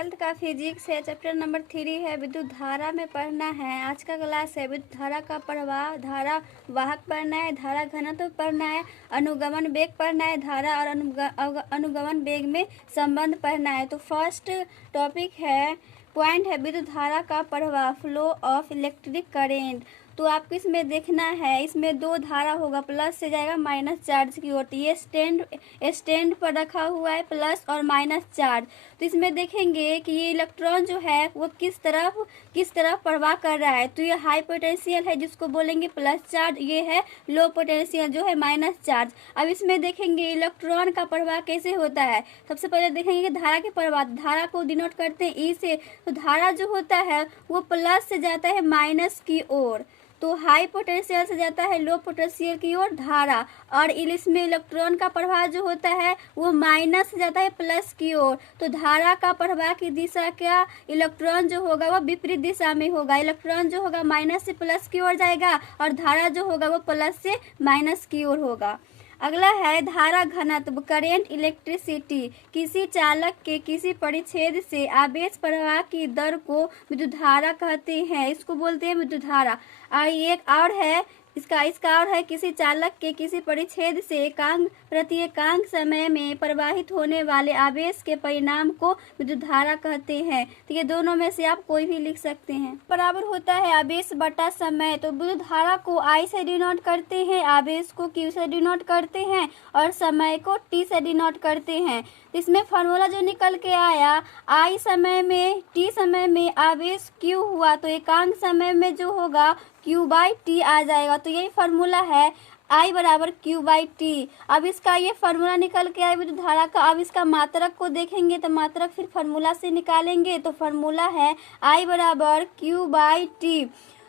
12th का physics है, chapter number 3 है। विद्युत धारा में पढ़ना है। आज का क्लास है विद्युत धारा का प्रवाह, धारा वाहक पढ़ना है, धारा घनत्व पढ़ना है, अनुगमन वेग पढ़ना है, धारा और अनुगमन वेग में संबंध पढ़ना है। तो फर्स्ट टॉपिक है, पॉइंट है विद्युत धारा का प्रवाह, फ्लो ऑफ इलेक्ट्रिक करेंट। तो आपको इसमें देखना है, इसमें दो धारा होगा, प्लस से जाएगा माइनस चार्ज की ओर। ये स्टैंड पर रखा हुआ है प्लस और माइनस चार्ज। तो इसमें देखेंगे कि ये इलेक्ट्रॉन जो है वो किस तरफ प्रवाह कर रहा है। तो ये हाई पोटेंशियल है जिसको बोलेंगे प्लस चार्ज, ये है लो पोटेंशियल जो है माइनस चार्ज। अब इसमें देखेंगे इलेक्ट्रॉन का प्रवाह कैसे होता है। सबसे पहले देखेंगे कि धारा के प्रवाह, धारा को डिनोट करते हैं ई से। तो धारा जो होता है वो प्लस से जाता है माइनस की ओर, तो हाई पोटेंशियल से जाता है लो पोटेंशियल की ओर धारा। और इसमें इलेक्ट्रॉन का प्रवाह जो होता है वो माइनस से जाता है प्लस की ओर। तो धारा का प्रवाह की दिशा क्या, इलेक्ट्रॉन जो होगा वो विपरीत दिशा में होगा। इलेक्ट्रॉन जो होगा माइनस से प्लस की ओर जाएगा और धारा जो होगा वो प्लस से माइनस की ओर होगा। अगला है धारा घनत्व, करेंट इलेक्ट्रिसिटी। किसी चालक के किसी परिच्छेद से आवेश प्रवाह की दर को विद्युत धारा कहते हैं, इसको बोलते हैं विद्युत धारा। और एक और है इसका और है, किसी चालक के किसी परिच्छेद से प्रति एकांक समय में प्रवाहित होने वाले आवेश के परिणाम को विद्युत धारा कहते हैं। तो ये दोनों में से आप कोई भी लिख सकते हैं। बराबर होता है आवेश बटा समय। तो विद्युत धारा को I से डिनोट करते हैं, आवेश को Q से डिनोट करते हैं और समय को T से डिनोट करते हैं। इसमें फार्मूला जो निकल के आया, I समय में T समय में आवेश Q हुआ तो एकांक समय में जो होगा Q बाई T आ जाएगा। तो यही फार्मूला है I बराबर Q बाई T। अब इसका ये फार्मूला निकल के आया विद्युत धारा का। अब इसका मात्रक को देखेंगे तो मात्रक फिर फार्मूला से निकालेंगे। तो फार्मूला है I बराबर Q बाई T।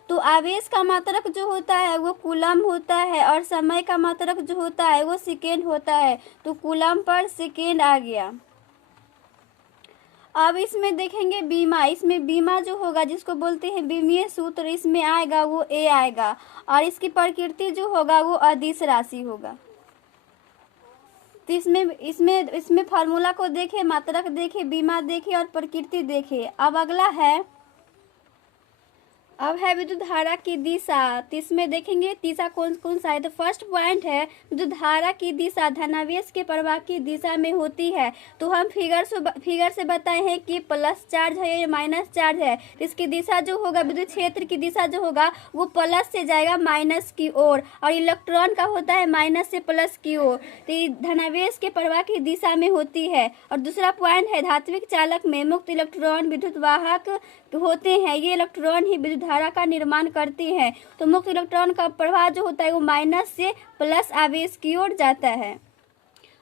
तो आवेश का मात्रक जो होता है वो कूलम होता है और समय का मात्रक जो होता है वो सेकेंड होता है। तो कूलम पर सेकेंड आ गया। अब इसमें देखेंगे बीमा, इसमें बीमा जो होगा जिसको बोलते हैं बीमीय सूत्र, इसमें आएगा वो A आएगा और इसकी प्रकृति जो होगा वो अदिश राशि होगा। तो इसमें फार्मूला को देखे, मात्रक देखे, बीमा देखे और प्रकृति देखे। अब अगला है, अब है विद्युत धारा की दिशा। तो इसमें देखेंगे दिशा कौन सा है। तो फर्स्ट पॉइंट है विद्युत धारा की दिशा धनावेश के प्रवाह की दिशा में होती है। तो हम फिगर से बताए हैं कि प्लस चार्ज है या माइनस चार्ज है। तो इसकी दिशा जो होगा, विद्युत क्षेत्र की दिशा जो होगा वो प्लस से जाएगा माइनस की ओर और इलेक्ट्रॉन का होता है माइनस से प्लस की ओर। तो धनावेश के प्रवाह की दिशा में होती है। और दूसरा पॉइंट है धात्विक चालक में मुक्त इलेक्ट्रॉन विद्युत वाहक होते हैं। ये इलेक्ट्रॉन ही विद्युत धारा का निर्माण करते हैं। तो मुक्त इलेक्ट्रॉन का प्रवाह जो होता है वो माइनस से प्लस आवेश की ओर जाता है।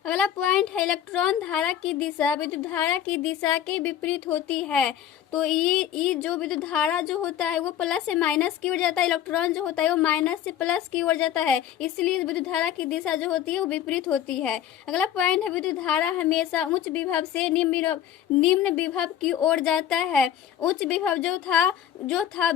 अगला पॉइंट है इलेक्ट्रॉन धारा की दिशा विद्युत धारा की दिशा के विपरीत होती है। तो ये जो विद्युत धारा जो होता है वो प्लस से माइनस की ओर जाता है, इलेक्ट्रॉन जो होता है वो माइनस से प्लस की ओर जाता है, इसलिए विद्युत धारा की दिशा जो होती है वो विपरीत होती है। अगला पॉइंट है विद्युत धारा हमेशा उच्च विभव से निम्न विभव की ओर जाता है। उच्च विभव जो था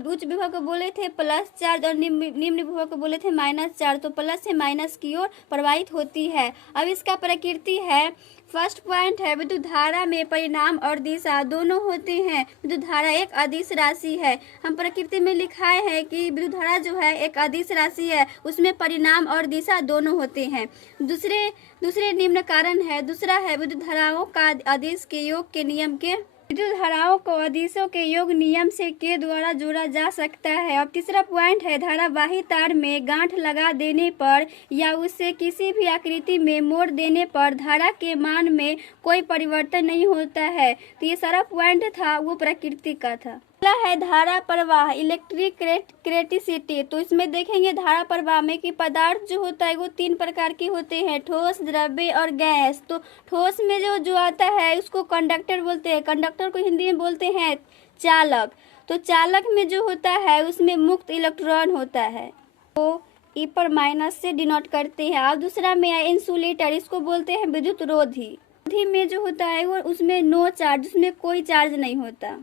उच्च विभव को बोले थे प्लस चार्ज और निम्न विभव को बोले थे माइनस चार्ज। तो प्लस से माइनस की ओर प्रवाहित होती है। अब इसका प्रकृति है, फर्स्ट पॉइंट है विद्युत धारा में परिणाम और दिशा दोनों होते हैं। विद्युत धारा एक अदिश राशि है। हम प्रकृति में लिखाए हैं कि विद्युत धारा जो है एक अदिश राशि है, उसमें परिणाम और दिशा दोनों होते हैं। दूसरे निम्न कारण है, दूसरा है विद्युत धाराओं का अदिश के योग के नियम के, विद्युत धाराओं को अदिशों के योग नियम से के द्वारा जोड़ा जा सकता है। अब तीसरा पॉइंट है धारावाही तार में गांठ लगा देने पर या उसे किसी भी आकृति में मोड़ देने पर धारा के मान में कोई परिवर्तन नहीं होता है। तो ये सारा पॉइंट था वो प्रकृति का था। अगला है धारा प्रवाह, इलेक्ट्रिक क्रेटिसिटी। तो इसमें देखेंगे धारा प्रवाह में कि पदार्थ जो होता है वो 3 प्रकार के होते हैं, ठोस, द्रव्य और गैस। तो ठोस में जो आता है उसको कंडक्टर बोलते हैं, कंडक्टर को हिंदी में बोलते हैं चालक। तो चालक में जो होता है उसमें मुक्त इलेक्ट्रॉन होता है, तो ई पर माइनस से डिनोट करते हैं। और दूसरा में है इंसुलेटर, इसको बोलते हैं विद्युत रोधी। रोधी में जो होता है वो उसमें नो चार्ज, उसमें कोई चार्ज नहीं होता।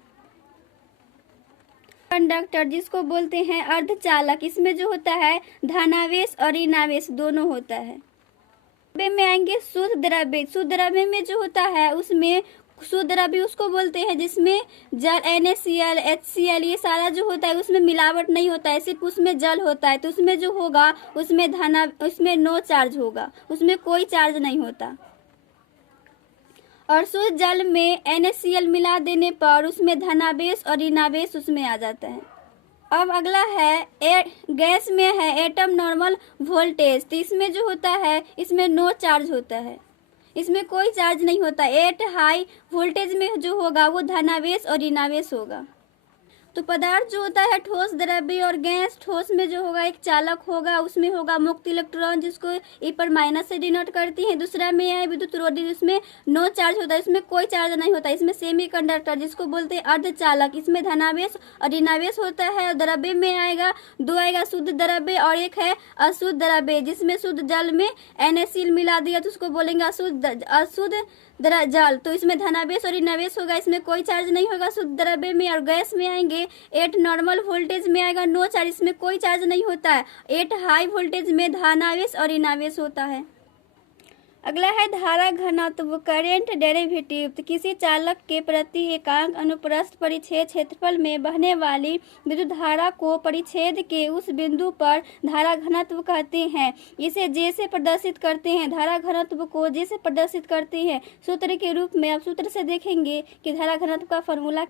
कंडक्टर जिसको बोलते हैं अर्धचालक, इसमें जो होता है धनावेश और ऋणावेश दोनों होता है। में आएंगे शुद्ध द्रव्य। शुद्ध द्रव्य में जो होता है उसमें शुद्ध द्रव्य उसको बोलते हैं जिसमें जल NaCl HCl ये सारा जो होता है उसमें मिलावट नहीं होता है, सिर्फ उसमें जल होता है। तो उसमें जो होगा उसमें नो चार्ज होगा, उसमें कोई चार्ज नहीं होता। और शुद्ध जल में NaCl मिला देने पर उसमें धनावेश और ऋणावेश उसमें आ जाता है। अब अगला है गैस में है एटम नॉर्मल वोल्टेज। तो इसमें जो होता है इसमें नो चार्ज होता है, इसमें कोई चार्ज नहीं होता। एट हाई वोल्टेज में जो होगा वो धनावेश और ऋणावेश होगा। तो पदार्थ जो होता है ठोस, द्रव्य और गैस। ठोस में जो होगा एक चालक होगा, उसमें होगा मुक्त इलेक्ट्रॉन जिसको ई पर माइनस से डिनोट करती है। दूसरा में है विद्युत रोधी जिसमें नो चार्ज होता है, इसमें कोई चार्ज नहीं होता। इसमें सेमीकंडक्टर जिसको बोलते हैं अर्धचालक, इसमें धनावेश और ऋणावेश होता है। और द्रव्य में आएगा दो आएगा शुद्ध द्रव्य और एक है अशुद्ध द्रव्य, जिसमें शुद्ध जल में NaCl मिला दिया तो उसको बोलेंगे अशुद्ध जल। तो इसमें धनावेश और ऋणावेश होगा, इसमें कोई चार्ज नहीं होगा शुद्ध द्रव्य में। और गैस में आएंगे एट नॉर्मल वोल्टेज में आएगा नो चार्ज, इसमें कोई चार्ज नहीं होता है। एट हाई वोल्टेज में धनावेश और ऋणावेश होता है। अगला है धारा घनत्व करेंट डेरिवेटिव। तो किसी चालक के प्रति एकांक अनुप्रस्थ परिच्छेद क्षेत्रफल में बहने वाली विद्युत धारा को परिच्छेद के उस बिंदु पर धारा घनत्व कहते हैं। इसे जे से प्रदर्शित करते हैं। धारा घनत्व को जे से प्रदर्शित करते हैं सूत्र के रूप में। अब सूत्र से देखेंगे कि धारा घनत्व का फॉर्मूला।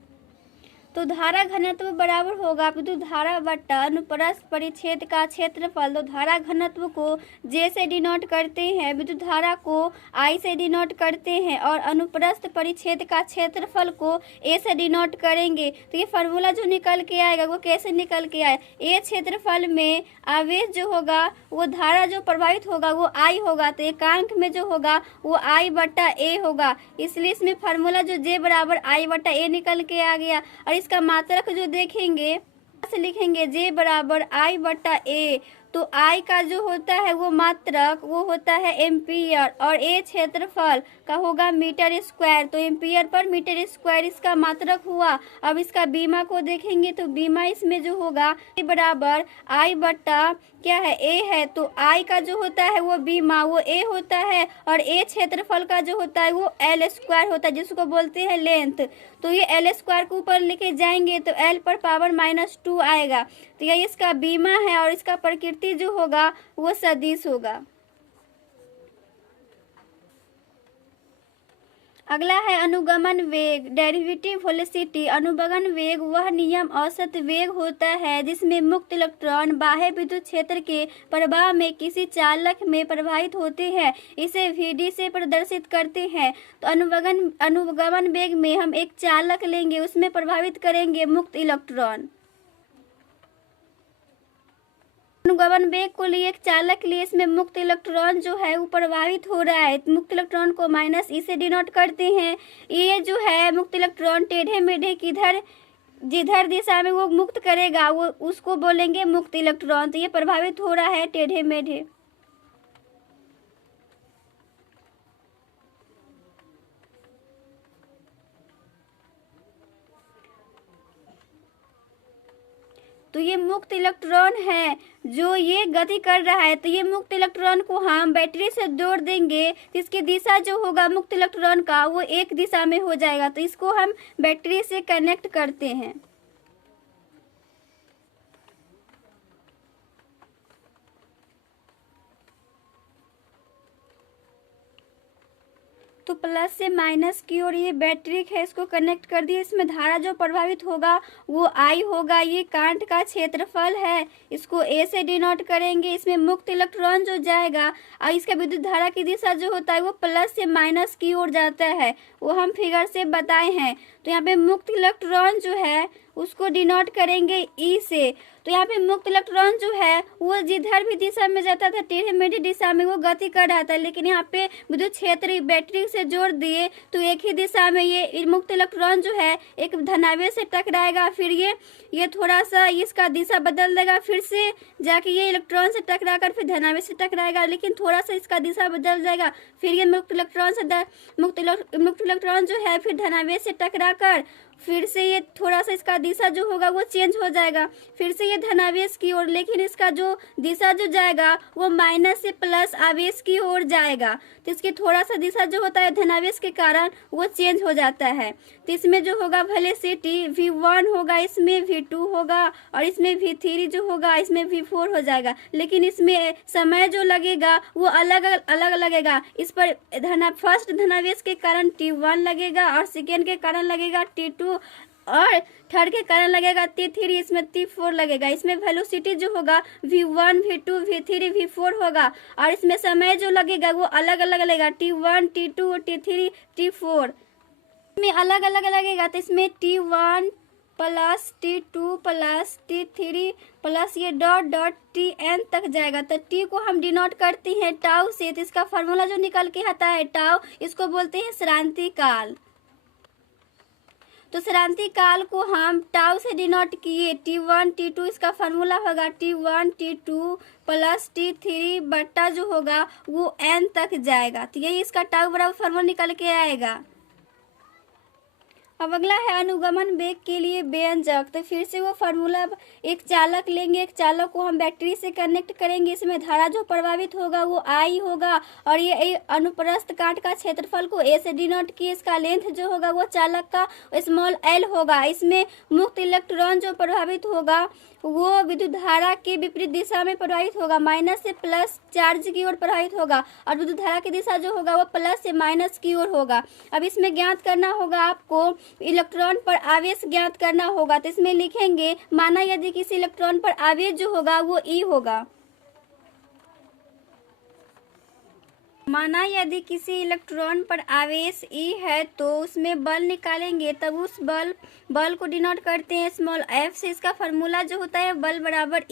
तो धारा घनत्व बराबर होगा विद्युत धारा बट्टा अनुप्रस्थ परिच्छेद का क्षेत्रफल। तो धारा घनत्व को जे से डिनोट करते हैं, विद्युत धारा को आई से डिनोट करते हैं और अनुप्रस्थ परिच्छेद का क्षेत्रफल को ए से डिनोट करेंगे। तो ये फार्मूला जो निकल के आएगा वो कैसे निकल के आए, ए क्षेत्रफल में आवेश जो होगा वो धारा जो प्रभावित होगा वो आई होगा, तो एकांक में जो होगा वो आई बट्टा ए होगा। इसलिए इसमें फार्मूला जो जे बराबर आई बट्टा ए निकल के आ गया। और इसका मात्रक जो देखेंगे से लिखेंगे जे बराबर आई बट्टा ए। तो आई का जो होता है वो मात्रक वो होता है एम्पियर और ए क्षेत्रफल का होगा मीटर स्क्वायर। तो एम्पियर पर मीटर स्क्वायर इसका मात्रक हुआ। अब इसका बीमा को देखेंगे तो बीमा इसमें जो होगा बराबर आई बट्टा क्या है ए है। तो आई का जो होता है वो बीमा वो ए होता है और ए क्षेत्रफल का जो होता है वो एल स्क्वायर होता है जिसको बोलते हैं लेंथ। तो ये एल स्क्वायर को ऊपर लेके जाएंगे तो एल पर पावर -2 आएगा। तो ये इसका बीमा है और इसका प्रकृति जो होगा वो सदिश होगा। अगला है अनुगमन वेग डेरिवेटिव वेलोसिटी। अनुगमन वेग वह नियम औसत वेग होता है जिसमें मुक्त इलेक्ट्रॉन बाह्य विद्युत क्षेत्र के प्रवाह में किसी चालक में प्रवाहित होते हैं। इसे VD से प्रदर्शित करते हैं। तो अनुगमन वेग में हम एक चालक लेंगे, उसमें प्रभावित करेंगे मुक्त इलेक्ट्रॉन। अनुगमन वेग को लिए एक चालक लिए इसमें मुक्त इलेक्ट्रॉन जो है वो प्रभावित हो रहा है। मुक्त इलेक्ट्रॉन को -e से डिनोट करते हैं। ये जो है मुक्त इलेक्ट्रॉन टेढ़े मेढ़े किधर जिधर दिशा में वो मुक्त करेगा वो उसको बोलेंगे मुक्त इलेक्ट्रॉन। तो ये प्रभावित हो रहा है टेढ़े मेढ़े। तो ये मुक्त इलेक्ट्रॉन है जो ये गति कर रहा है। तो ये मुक्त इलेक्ट्रॉन को हम बैटरी से जोड़ देंगे तो इसकी दिशा जो होगा मुक्त इलेक्ट्रॉन का वो एक दिशा में हो जाएगा। तो इसको हम बैटरी से कनेक्ट करते हैं। तो प्लस से माइनस की ओर ये बैटरी है, इसको कनेक्ट कर दिए। इसमें धारा जो प्रभावित होगा वो आई होगा। ये कांट का क्षेत्रफल है, इसको ए से डिनोट करेंगे। इसमें मुक्त इलेक्ट्रॉन जो जाएगा और इसका विद्युत धारा की दिशा जो होता है वो प्लस से माइनस की ओर जाता है, वो हम फिगर से बताए हैं। तो यहाँ पे मुक्त इलेक्ट्रॉन जो है उसको डिनोट करेंगे ई से। तो यहाँ पे मुक्त इलेक्ट्रॉन जो है वो जिधर भी दिशा में जाता था टेढ़े मेढ़े दिशा में वो गति कर रहा था, लेकिन यहाँ पे विद्युत क्षेत्र बैटरी से जोड़ दिए तो एक ही दिशा में ये मुक्त इलेक्ट्रॉन जो है एक धनावेश से टकराएगा। फिर ये थोड़ा सा इसका दिशा बदल देगा, फिर से जाके ये इलेक्ट्रॉन से टकरा कर फिर धनावेश से टकराएगा, लेकिन थोड़ा सा इसका दिशा बदल जाएगा। फिर ये मुक्त इलेक्ट्रॉन जो है फिर धनावेश से टकरा कर फिर से ये थोड़ा सा इसका दिशा जो होगा वो चेंज हो जाएगा, फिर से ये धनावेश की ओर, लेकिन इसका जो दिशा जो जाएगा वो माइनस से प्लस आवेश की ओर जाएगा। तो इसकी थोड़ा सा दिशा जो होता है धनावेश के कारण वो चेंज हो जाता है। तो इसमें जो होगा भले से टी V1 होगा, इसमें V2 होगा और इसमें V3 जो होगा इसमें V4 हो जाएगा, लेकिन इसमें समय जो लगेगा वो अलग अलग लगेगा। इस पर फर्स्ट धनावेश के कारण T1 लगेगा और सेकेंड के कारण लगेगा T2 और थर्ड के कारण लगेगा T3, इसमें T4 लगेगा। इसमें वेलोसिटी जो होगा V1 V2 V3 V4 होगा और इसमें समय जो लगेगा वो अलग अलग लगेगा, T1 T2 T3 T4 में अलग अलग लगेगा। तो इसमें T1 plus T2 plus T3 plus ये डॉट डॉट Tn तक जाएगा। तो T को हम डिनोट करते हैं टाउ से, तो इसका फॉर्मूला जो निकल के आता है टाउ, इसको बोलते हैं श्रांति काल। तो श्रांति काल को हम टाउ से डिनोट किए, T1 T2 इसका फॉर्मूला होगा T1 T2 प्लस T3 बट्टा जो होगा वो n तक जाएगा। तो यही इसका टाउ बराबर फॉर्मूला निकल के आएगा। अब अगला है अनुगमन वेग के लिए व्यंजक। तो फिर से वो फार्मूला, एक चालक लेंगे, एक चालक को हम बैटरी से कनेक्ट करेंगे, इसमें धारा जो प्रभावित होगा वो I होगा और ये अनुप्रस्थ काट का क्षेत्रफल को A से डिनोट किए, इसका लेंथ जो होगा वो चालक का स्मॉल l होगा। इसमें मुक्त इलेक्ट्रॉन जो प्रभावित होगा वो विद्युत धारा के विपरीत दिशा में प्रभावित होगा, माइनस से प्लस चार्ज की ओर प्रभावित होगा और विद्युत धारा की दिशा जो होगा वो प्लस से माइनस की ओर होगा। अब इसमें ज्ञात करना होगा आपको इलेक्ट्रॉन पर आवेश ज्ञात करना होगा। तो इसमें लिखेंगे माना यदि किसी इलेक्ट्रॉन पर आवेश जो होगा वो E होगा, माना यदि किसी इलेक्ट्रॉन पर आवेश E है तो उसमें बल निकालेंगे, तब उस बल को डिनोट करते हैं स्मॉल f से। इसका फार्मूला जो होता है बल बराबर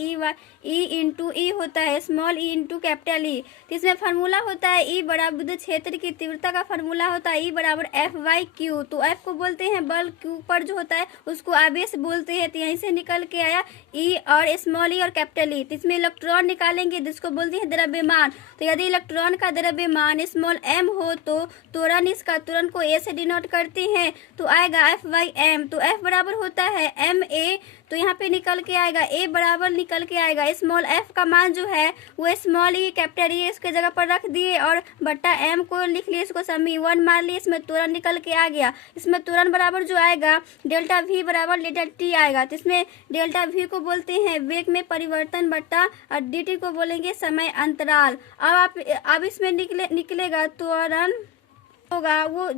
E इंटू E होता है, small E into capital E। तो इसमें फार्मूला होता है E बराबर विद्युत क्षेत्र की तीव्रता का फार्मूला होता है E बराबर F/Q। तो F को बोलते हैं बल, Q पर जो होता है उसको आवेश बोलते हैं। तो यहीं से निकल के आया E और स्मॉल E और कैपिटल E। तो इसमें इलेक्ट्रॉन निकालेंगे जिसको बोलते हैं द्रव्यमान। तो यदि इलेक्ट्रॉन का द्रव्यमान स्मॉल m हो तो त्वरण, इसका त्वरण को A से डिनोट करते हैं तो आएगा F/m। तो F बराबर होता है ma, तो यहाँ पे निकल के आएगा A बराबर निकल के आएगा स्मॉल f का मान जो है वो स्मॉल E कैपिटल E इसके जगह पर रख दिए और बट्टा m को लिख लिए, इसको समीकरण मान लिए, इसमें त्वरण निकल के आ गया। इसमें त्वरण बराबर जो आएगा डेल्टा V बराबर डेल्टा T आएगा। तो इसमें डेल्टा V को बोलते हैं वेग में परिवर्तन बट्टा और dt को बोलेंगे समय अंतराल। अब इसमें निकलेगा त्वरण होगा वो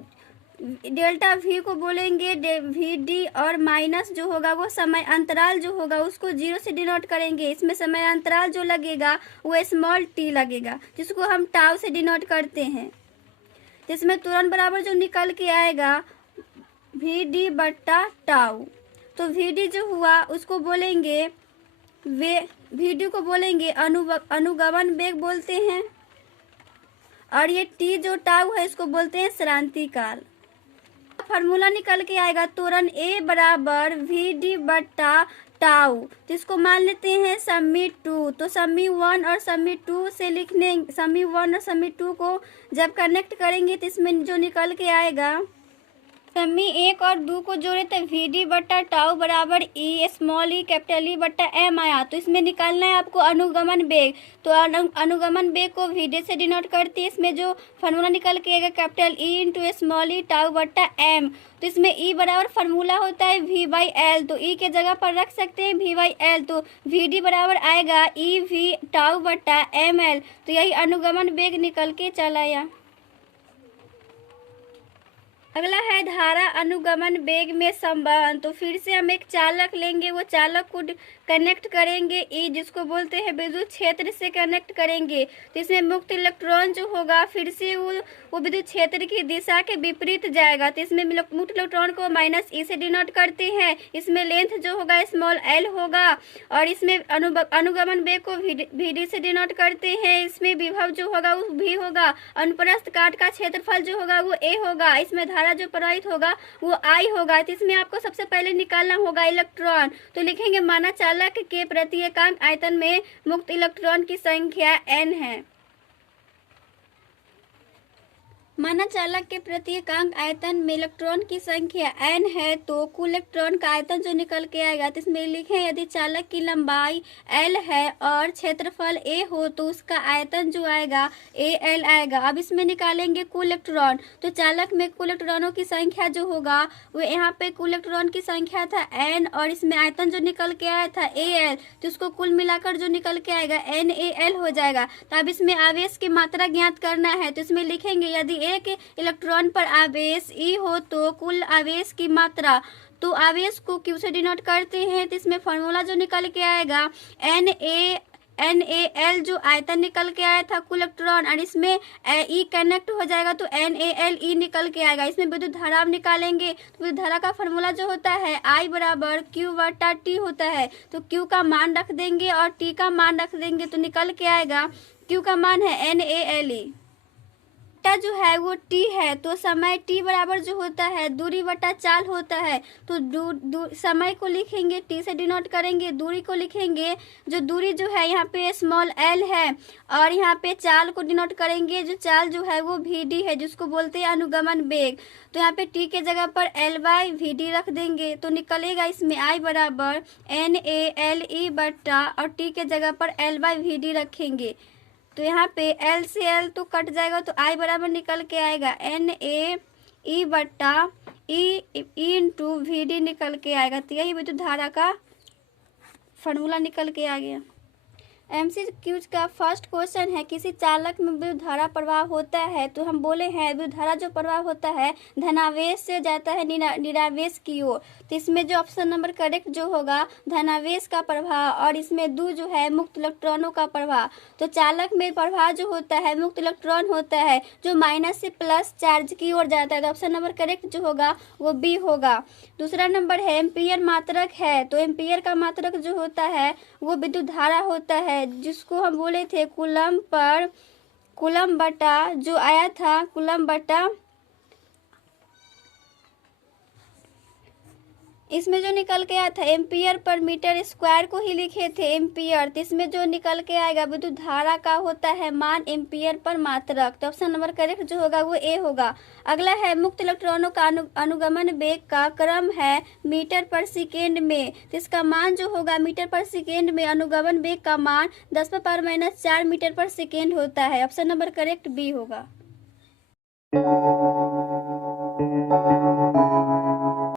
डेल्टा V को बोलेंगे Vd और माइनस जो होगा वो समय अंतराल जो होगा उसको 0 से डिनोट करेंगे। इसमें समय अंतराल जो लगेगा वो स्मॉल t लगेगा जिसको हम टाउ से डिनोट करते हैं। इसमें तुरंत बराबर जो निकल के आएगा Vd बट्टा टाउ। तो Vd जो हुआ उसको बोलेंगे Vd को बोलेंगे अनुगमन वेग बोलते हैं और ये t जो टाउ है इसको बोलते हैं श्रांति काल। फार्मूला निकल के आएगा त्वरण A बराबर Vd बट्टा टाउ। तो इसको मान लेते हैं समी 2। तो समी 1 और समी 2 से लिखने, समी 1 और समी 2 को जब कनेक्ट करेंगे तो इसमें जो निकल के आएगा समी 1 और 2 को जोड़े तो Vd बट्टा टाउ बराबर E small E capital E बट्टा m आया। तो इसमें निकालना है आपको अनुगमन वेग। तो अनुगमन वेग को Vd से डिनोट करती है, इसमें जो फार्मूला निकल के आएगा capital E into small E tau बट्टा m। तो इसमें E बराबर फार्मूला होता है V/L, तो E के जगह पर रख सकते हैं V/L। तो Vd बराबर आएगा EV टाउ बट्टा ml। तो यही अनुगमन वेग निकल के चला आया। अगला है धारा अनुगमन वेग में संबंध। तो फिर से हम एक चालक लेंगे, वो चालक को कनेक्ट करेंगे E जिसको बोलते हैं विद्युत क्षेत्र से कनेक्ट करेंगे। तो इसमें मुक्त इलेक्ट्रॉन जो होगा फिर से वो विद्युत क्षेत्र की दिशा के विपरीत जाएगा। तो इसमें मुक्त इलेक्ट्रॉन को माइनस E से डिनोट करते हैं। इसमें लेंथ जो होगा स्मॉल l होगा और इसमें अनुगमन वेग को Vd से डिनोट करते हैं। इसमें विभव जो होगा वो V होगा, अनुप्रस्थ काट का क्षेत्रफल जो होगा वो A होगा, इसमें धारा जो प्रवाहित होगा वो I होगा। तो इसमें आपको सबसे पहले निकालना होगा इलेक्ट्रॉन। तो लिखेंगे माना चालक के प्रति एकांक आयतन में मुक्त इलेक्ट्रॉन की संख्या n है। माना चालक के प्रत्येकांक आयतन में इलेक्ट्रॉन की संख्या n है तो कुल इलेक्ट्रॉन का आयतन जो निकल के आएगा, तो इसमें लिखें यदि चालक की लंबाई l है और क्षेत्रफल a हो तो उसका आयतन जो आएगा al आएगा। अब इसमें निकालेंगे कुल इलेक्ट्रॉन, तो चालक में कुल इलेक्ट्रॉनों की संख्या जो होगा वो यहाँ पे कुल इलेक्ट्रॉन की संख्या था n और इसमें आयतन जो निकल के आया था al, तो उसको कुल मिलाकर जो निकल के आएगा NaL हो जाएगा। तो अब इसमें आवेश की मात्रा ज्ञात करना है, तो इसमें लिखेंगे यदि एक इलेक्ट्रॉन पर आवेश E हो तो कुल आवेश की मात्रा, तो आवेश को Q से डिनोट करते हैं, तो इसमें फॉर्मूला जो निकल के आएगा NaL जो आयतन निकल के आया था कुल इलेक्ट्रॉन और इसमें E कनेक्ट हो जाएगा तो NaLE निकल के आएगा। इसमें विद्युत धारा निकालेंगे तो विद्युत धारा का फॉर्मूला जो होता है I बराबर Q बटा T होता है, तो Q का मान रख देंगे और T का मान रख देंगे तो निकल के आएगा Q का मान है NaLE, बटा जो है वो T है, तो समय T बराबर जो होता है दूरी बटा चाल होता है, तो समय को लिखेंगे T से डिनोट करेंगे, दूरी को लिखेंगे, जो दूरी जो है यहाँ पे स्मॉल l है और यहाँ पे चाल को डिनोट करेंगे, जो चाल जो है वो Vd है जिसको बोलते हैं अनुगमन वेग, तो यहाँ पे T के जगह पर L/Vd रख देंगे तो निकलेगा इसमें I बराबर NaLE बटा और T के जगह पर L/Vd रखेंगे, तो यहाँ पे L से L तो कट जाएगा तो I बराबर निकल के आएगा NaE बटा E इंटू Vd निकल के आएगा। तो यही विद्युत धारा का फॉर्मूला निकल के आ गया। MCQ का फर्स्ट क्वेश्चन है, किसी चालक में विद्युत धारा प्रवाह होता है, तो हम बोले हैं विद्युत धारा जो प्रवाह होता है धनावेश से जाता है निरावेश की ओर, तो इसमें जो ऑप्शन नंबर करेक्ट जो होगा धनावेश का प्रवाह और इसमें दो जो है मुक्त इलेक्ट्रॉनों का प्रवाह। तो चालक में प्रवाह जो होता है मुक्त इलेक्ट्रॉन होता है जो माइनस से प्लस चार्ज की ओर जाता है, तो ऑप्शन नंबर करेक्ट जो होगा वो बी होगा। दूसरा नंबर है एम्पियर मात्रक है, तो एम्पियर का मात्रक जो होता है वो विद्युत धारा होता है जिसको हम बोले थे कूलम बटा जो आया था कूलम बटा, इसमें जो निकल के आया था एम्पियर पर मीटर स्क्वायर को ही लिखे थे एम्पियर, तो इसमें जो निकल के आएगा विद्युत धारा का होता है मान एम्पियर पर मात्रक, तो ऑप्शन नंबर करेक्ट जो होगा वो ए होगा। अगला है मुक्त इलेक्ट्रॉनों का अनुगमन वेग का क्रम है मीटर पर सेकेंड में, तो इसका मान जो होगा मीटर पर सेकेंड में अनुगमन वेग का मान 10⁻⁴ मीटर पर सेकेंड होता है, ऑप्शन नंबर करेक्ट बी होगा।